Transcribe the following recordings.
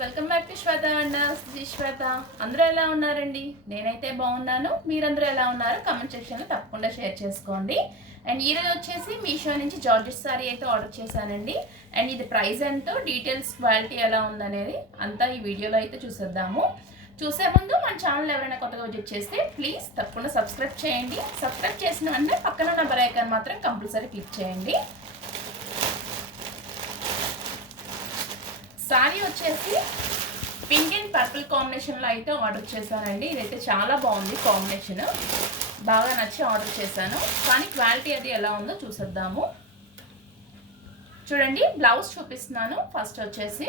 Welcome back to Shweta and Shweta. అందరూ ఎలా ఉన్నారండి? నేనైతే బాగున్నాను. మీరందరూ ఎలా ఉన్నారో కమెంట్ సెక్షన్లో తప్పకుండా షేర్ చేసుకోండి. అండ్ ఈరోజు వచ్చేసి మీషో నుంచి జార్జెస్ సారీ అయితే ఆర్డర్ చేశానండి. అండ్ ఇది ప్రైస్ ఎంతో డీటెయిల్స్ క్వాలిటీ ఎలా ఉందనేది అంతా ఈ వీడియోలో అయితే చూసేద్దాము. చూసే ముందు మన ఛానల్ ఎవరైనా కొత్తగా విజిట్ చేస్తే ప్లీజ్ తప్పకుండా సబ్స్క్రైబ్ చేయండి. సబ్స్క్రైబ్ చేసిన వెంటనే పక్కన ఉన్న బెల్ ఐకాన్ మాత్రం కంపల్సరీ క్లిక్ చేయండి. శారీ వచ్చేసి పింక్ అండ్ పర్పుల్ కాంబినేషన్లో అయితే ఆర్డర్ చేశానండి. ఇదైతే చాలా బాగుంది కాంబినేషన్ బాగా నచ్చి ఆర్డర్ చేశాను. కానీ క్వాలిటీ అది ఎలా ఉందో చూసేద్దాము. చూడండి బ్లౌజ్ చూపిస్తున్నాను. ఫస్ట్ వచ్చేసి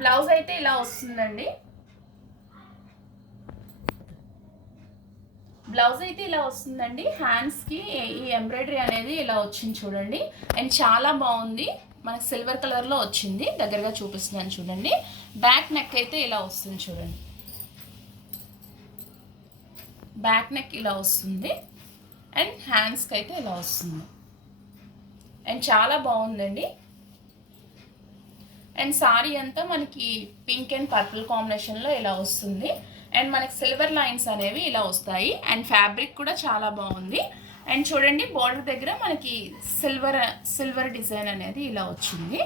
బ్లౌజ్ అయితే ఇలా వస్తుందండి. బ్లౌజ్ అయితే ఇలా వస్తుందండి. హ్యాండ్స్కి ఈ ఎంబ్రాయిడరీ అనేది ఇలా వచ్చింది చూడండి. అండ్ చాలా బాగుంది. మనకి సిల్వర్ కలర్లో వచ్చింది. దగ్గరగా చూపిస్తున్నాను చూడండి. బ్యాక్ నెక్ అయితే ఇలా వస్తుంది చూడండి. బ్యాక్ నెక్ ఇలా వస్తుంది. అండ్ హ్యాండ్స్కి అయితే ఇలా వస్తుంది. అండ్ చాలా బాగుందండి. అండ్ సారీ అంతా మనకి పింక్ అండ్ పర్పుల్ కాంబినేషన్లో ఇలా వస్తుంది. అండ్ మనకి సిల్వర్ లైన్స్ అనేవి ఇలా వస్తాయి. అండ్ ఫ్యాబ్రిక్ కూడా చాలా బాగుంది. అండ్ చూడండి బార్డర్ దగ్గర మనకి సిల్వర్ సిల్వర్ డిజైన్ అనేది ఇలా వచ్చింది.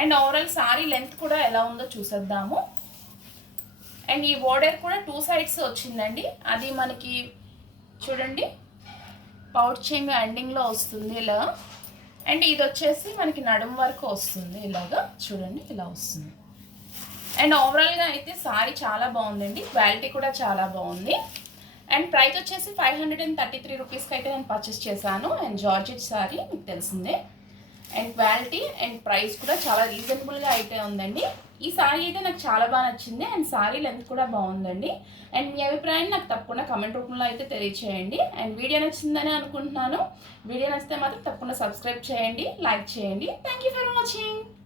అండ్ ఓవరాల్ సారీ లెంత్ కూడా ఎలా ఉందో చూసేద్దాము. అండ్ ఈ బోర్డర్ కూడా టూ సైడ్స్ వచ్చిందండి. అది మనకి చూడండి పౌచింగ్ ఎండింగ్లో వస్తుంది ఇలా. అండ్ ఇది వచ్చేసి మనకి నడుము వరకు వస్తుంది ఇలాగా. చూడండి ఇలా వస్తుంది. అండ్ ఓవరాల్గా అయితే సారీ చాలా బాగుందండి. క్వాలిటీ కూడా చాలా బాగుంది. అండ్ ప్రైస్ వచ్చేసి five hundred and thirty three రూపీస్కి అయితే నేను పర్చేస్ చేశాను. అండ్ జార్జెట్ సారీ మీకు తెలిసిందే. అండ్ క్వాలిటీ అండ్ ప్రైస్ కూడా చాలా రీజనబుల్గా అయితే ఉందండి. ఈ సారీ అయితే నాకు చాలా బాగా నచ్చింది. అండ్ సారీ లెంత్ కూడా బాగుందండి. అండ్ మీ అభిప్రాయాన్ని నాకు తప్పకుండా కమెంట్ రూపంలో అయితే తెలియచేయండి. అండ్ వీడియో నచ్చిందని అనుకుంటున్నాను. వీడియో నచ్చితే మాత్రం తప్పకుండా సబ్స్క్రైబ్ చేయండి లైక్ చేయండి. Thank you for watching